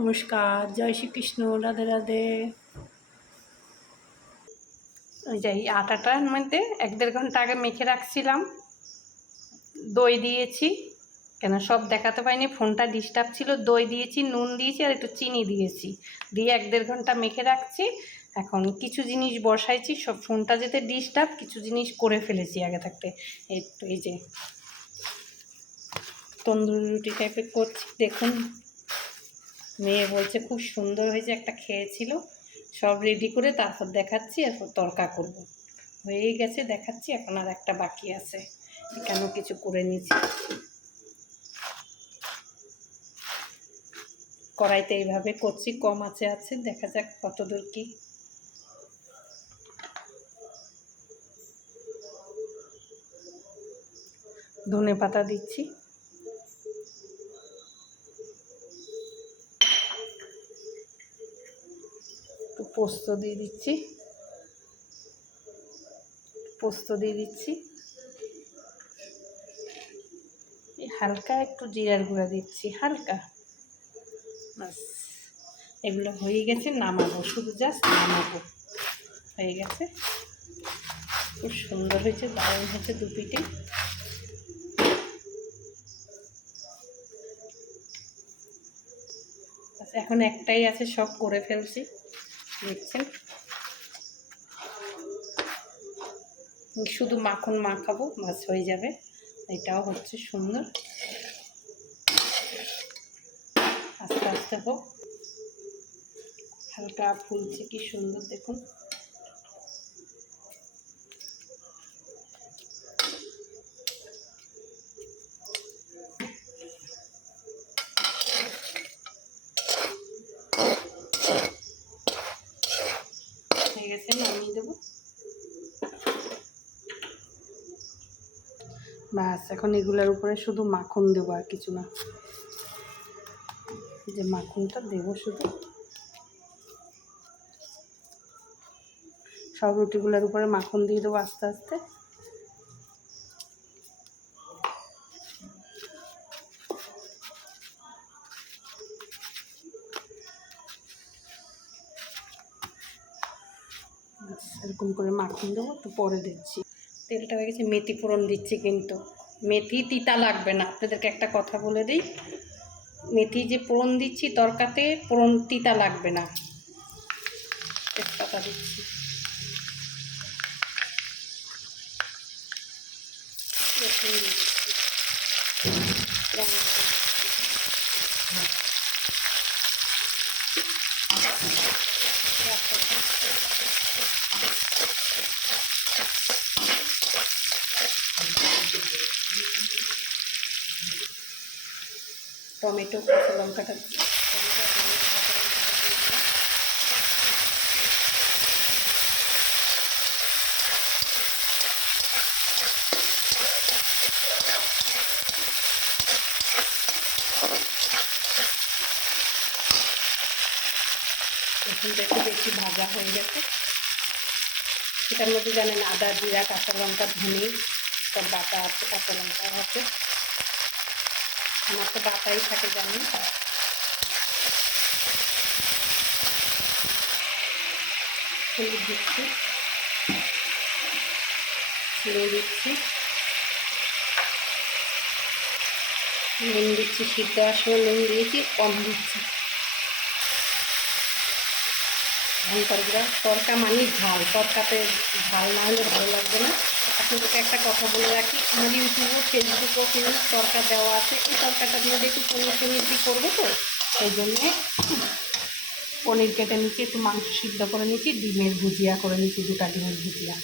নমস্কার, জয় শ্রীকৃষ্ণ, রাধে রাধে। ওই যে এই আটাটার মধ্যে 1-1.5 ঘন্টা আগে মেখে রাখছিলাম, দই দিয়েছি, কেন সব দেখাতে পাইনি, ফোনটা ডিস্টার্ব ছিল। দই দিয়েছি, নুন দিয়েছি আর একটু চিনি দিয়েছি, দিয়ে 1-1.5 ঘন্টা মেখে রাখছি। এখন কিছু জিনিস বসাইছি, সব ফোনটা যেতে ডিস্টার্ব, কিছু জিনিস করে ফেলেছি আগে থাকতে। এই যে তন্দুরি রুটি টাইপের করছি, দেখুন। মেয়ে বলছে খুব সুন্দর হয়েছে, একটা খেয়েছিল। সব রেডি করে তারপর দেখাচ্ছি, এরপর তড়কা করব। হয়ে গেছে দেখাচ্ছি, এখন আর একটা বাকি আছে, কেন কিছু করে নিচ্ছি। কড়াইতে এইভাবে করছি, কম আছে, দেখা যাক কতদূর কি। ধনে পাতা দিচ্ছি, একটু পোস্ত দিয়ে দিচ্ছি, হালকা একটু জিরার গুঁড়া দিচ্ছি, হালকা। বাস, এগুলো হয়ে গেছে, নামাবো, শুধু জাস্ট নামাবো। হয়ে গেছে, খুব সুন্দর হয়েছে, দারুণ হয়েছে দু পিঠে। এখন একটাই আছে, সব করে ফেলছি, দেখছেন। শুধু মাখন মাখাবো, বাস হয়ে যাবে। এটাও হচ্ছে সুন্দর, আস্তে আস্তে হোক। হালকা ফুলছে, কি সুন্দর দেখুন। হয়ে গেছে, নামিয়ে দেবো। বাস, এখন এগুলোর উপরে শুধু মাখন দেবো, আর কিছু না। যে মাখনটা দেবো, শুধু সব রুটিগুলোর উপরে মাখন দিয়ে দেবো আস্তে আস্তে। এরকম করে মাখন দেবো, একটু পরে দিচ্ছি। তেলটা হয়ে গেছে, মেথি ফোড়ন দিচ্ছি, কিন্তু মেথি তিতা লাগবে না। আপনাদেরকে একটা কথা বলে দিই, মেথি যে ফোড়ন দিচ্ছি তরকাতে, ফোড়ন তিতা লাগবে না। তেজপাতা দিচ্ছি, রসুন দিচ্ছি, টমেটো, কাঁচা লঙ্কাটা রসুনটা একটু বেশি ভাজা হয়ে গেছে। সেটার মধ্যে জানেন আদা, জিরা, কাঁচা লঙ্কা, ধনে সব বাটা আছে, কাঁচা লঙ্কা আছে, আমার তো বাটাই থাকে জানেন। হলুদ দিচ্ছি, ছিঁড়ে দিচ্ছি, নুন দিচ্ছি, সিদ্ধ দেওয়ার সময় নুন দিয়েছি, কম দিচ্ছি। ধনকরগুলা, তরকা মানে ঝাল, তরকাতে ঝাল না হলে ভালো লাগবে না। আপনাদেরকে একটা কথা বলে রাখি, আমার ইউটিউবও ফেসবুকও কিন্তু তরকা দেওয়া আছে। এই তরকাটার মধ্যে একটু পনির দিয়ে করবো, তো এই জন্যে পনির কেটে নিচ্ছি, একটু মাংস সিদ্ধ করে নিচ্ছি, ডিমের ভুজিয়া করে নিচ্ছি, 2টা ডিমের ভুজিয়া।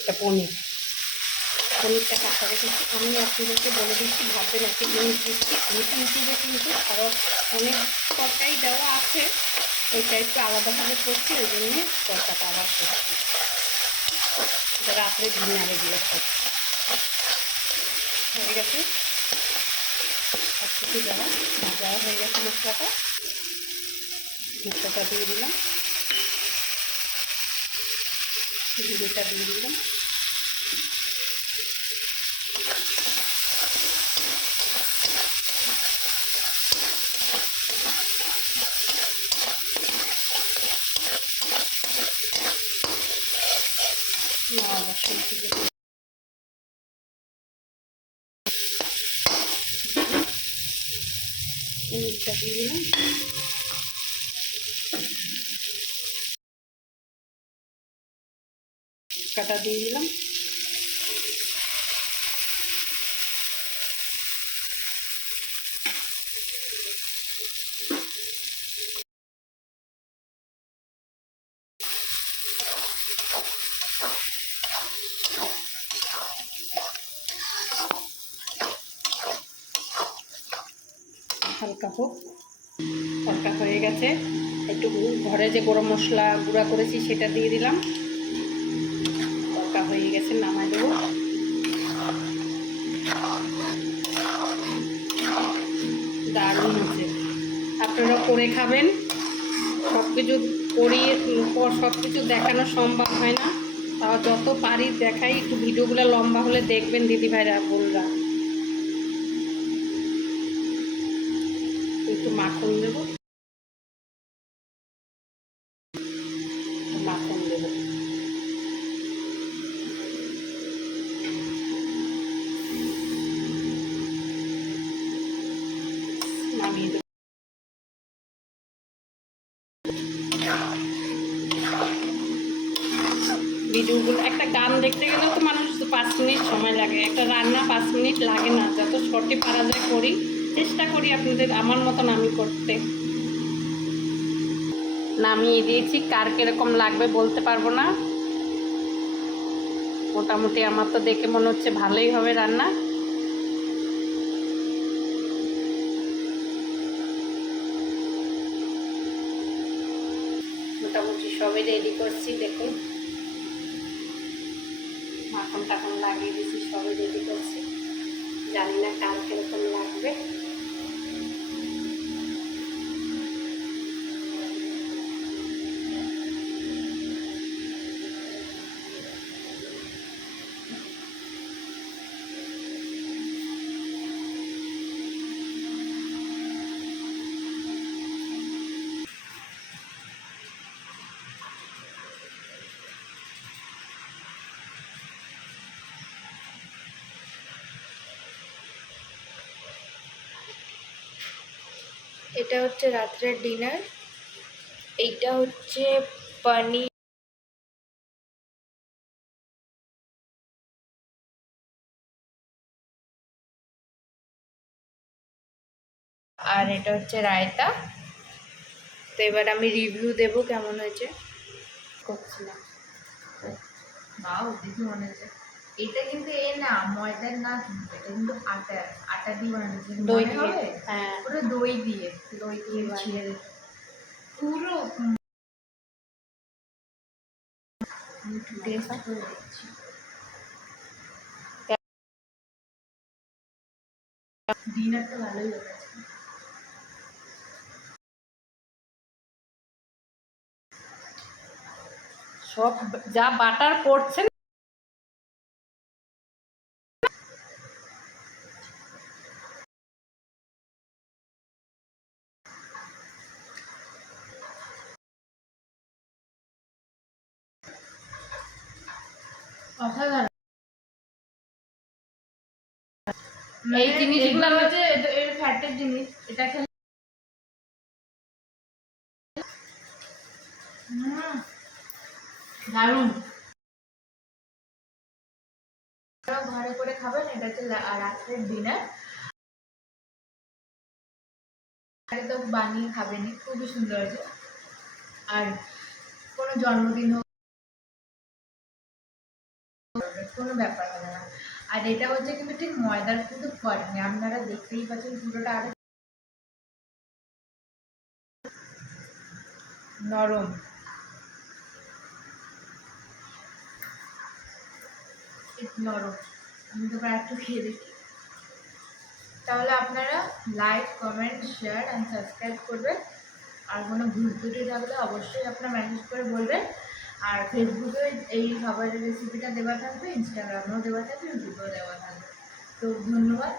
এটা পনিরটা কাঁচা রেখেছি। আমি আপনাদেরকে বলে দিচ্ছি, ভাববেন একটা জিনিস দিচ্ছি, আমি ইউটিউবে কিন্তু আরও অনেক তরকারি দেওয়া আছে, এটা একটু আলাদাভাবে করছি, ওই জন্যে তরকাটা আবার করছি, এটা রাত্রে ডিনারে দিয়ে করছি। হয়ে গেছে, সব কিছু দেওয়া ভাজা হয়ে গেছে। মশলাটা দিয়ে দিলাম, জিরেটা দিয়ে দিলাম, হলুদটা দিয়ে দিলাম, কাটা দিয়ে দিলাম, হালকা হোক। হালকা হয়ে গেছে, একটু ঘরে যে গরম মশলা গুঁড়া করেছি সেটা দিয়ে দিলাম। হালকা হয়ে গেছে, নামাই দেবো। দারুণ হচ্ছে, আপনারা করে খাবেন। সব কিছু করিয়ে পর সব কিছু দেখানো সম্ভব হয় না, তাও যত পারি দেখাই। একটু ভিডিওগুলো লম্বা হলে দেখবেন দিদিভাইরা বোনরা। একটু মাখন দেবো, মাখন দেবো। নামিয়ে দেবো। ভিডিওগুলো, একটা গান দেখতে গেলেও তো মানুষ 5 মিনিট সময় লাগে, একটা রান্না 5 মিনিট লাগে না। যত শর্টে পারা যায় করি, চেষ্টা করি আপনাদের আমার মতন আমি করতে। নামিয়ে দিয়েছি, কার কীরকম লাগবে বলতে পারবো না। মোটামুটি আমার তো দেখে মনে হচ্ছে ভালোই হবে রান্না। মোটামুটি সবই রেডি করছি, দেখুন মাখন টাখন লাগিয়ে দিয়েছি, সবই রেডি করছি। জানি না কার কীরকম লাগবে। এটা হচ্ছে রাত্রের ডিনার। এইটা হচ্ছে পনির, আর এটা হচ্ছে রায়তা। তো এবার আমি রিভিউ দেব কেমন হয়েছে। করছি না, বাও, দেখি মনে হচ্ছে এটা কিন্তু না ময়দার না, কিন্তু এটা কিন্তু আটা দিয়ে বানানো হয়েছে। দই দিয়ে। হ্যাঁ, পুরো দই দিয়ে বানিয়ে। পুরো টেস্ট করে দিচ্ছি। ডিনারটা ভালোই হয়েছে। সব যা বাটার পড়ছে অসাধারণ। এই জিনিসগুলো হচ্ছে এর ফ্যাটের জিনিস, এটা খেলে দারুণ। ঘরে করে খাবেন। এটা হচ্ছে রাত্রের ডিনার। তো বানিয়ে খাবেনি, খুবই সুন্দর হয়েছে। আর কোনো জন্মদিন হোক, কোনো ব্যাপার হবে না। আর এটা হচ্ছে কিন্তু ঠিক ময়দার কিন্তু করেনি, আপনারা দেখতেই পাচ্ছেন পুরোটা আরো নরম। নরম। আমি তো একটু খেয়ে দেখি। তাহলে আপনারা like, comment, share and subscribe করবেন। আর কোনো ভুল ত্রুটি থাকলে অবশ্যই আপনারা মেসেজ করে বলবেন। আর ফেসবুকে এই খাবারের রেসিপিটা দেওয়া থাকবে, ইনস্টাগ্রামেও দেওয়া থাকবে, ইউটিউবেও দেওয়া থাকবে। তো ধন্যবাদ।